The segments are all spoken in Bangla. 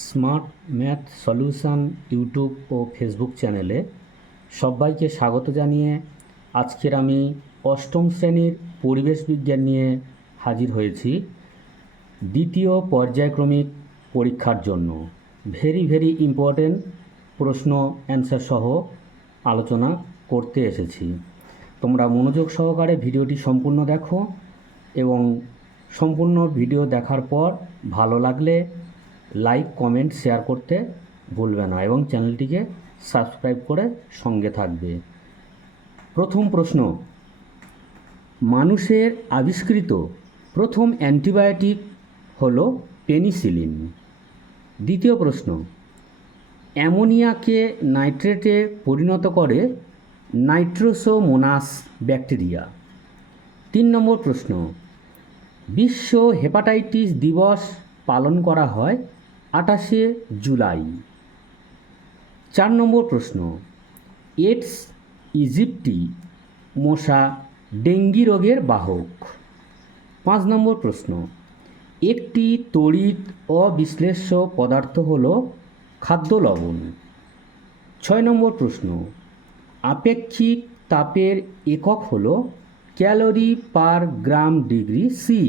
স্মার্ট ম্যাথ সলিউশন ইউটিউব ও ফেসবুক চ্যানেলে সবাইকে স্বাগত জানিয়ে আজকের আমি অষ্টম শ্রেণীর পরিবেশ বিজ্ঞান নিয়ে হাজির হয়েছি দ্বিতীয় পর্যায়ক্রমিক পরীক্ষার জন্য। ভেরি ইম্পর্টেন্ট প্রশ্ন অ্যান্সার সহ আলোচনা করতে এসেছি। তোমরা মনোযোগ সহকারে ভিডিওটি সম্পূর্ণ দেখো এবং সম্পূর্ণ ভিডিও দেখার পর ভালো লাগলে লাইক কমেন্ট শেয়ার করতে ভুলবে না এবং চ্যানেলটিকে সাবস্ক্রাইব করে সঙ্গে থাকবে। প্রথম প্রশ্ন, মানুষের আবিষ্কৃত প্রথম অ্যান্টিবায়োটিক হলো পেনিসিলিন। দ্বিতীয় প্রশ্ন, অ্যামোনিয়াকে নাইট্রেটে পরিণত করে নাইট্রোসোমোনাস ব্যাকটেরিয়া। 3 নম্বর প্রশ্ন, বিশ্ব হেপাটাইটিস দিবস পালন করা হয় 28শে জুলাই। 4 নম্বর প্রশ্ন, এডস ইজিপ্টি মশা ডেঙ্গি রোগের বাহক। 5 নম্বর প্রশ্ন, একটি তড়িৎ অবিশ্লেষ্য পদার্থ হল খাদ্য লবণ। 6 নম্বর প্রশ্ন, আপেক্ষিক তাপের একক হল calorie per gram degree C.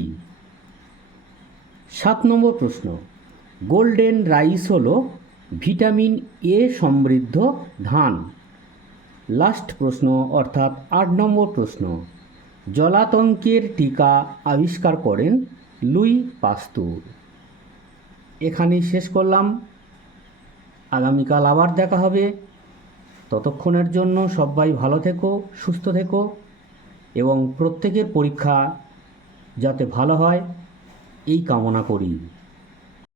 7 নম্বর প্রশ্ন, গোল্ডেন রাইস হল ভিটামিন এ সমৃদ্ধ ধান। লাস্ট প্রশ্ন অর্থাৎ 8 নম্বর প্রশ্ন, জলাতঙ্কের টিকা আবিষ্কার করেন লুই পাস্তুর। এখানেই শেষ করলাম। আগামীকাল আবার দেখা হবে। ততক্ষণের জন্য সবাই ভালো থেকো, সুস্থ থেকো এবং প্রত্যেকের পরীক্ষা যাতে ভালো হয় এই কামনা করি।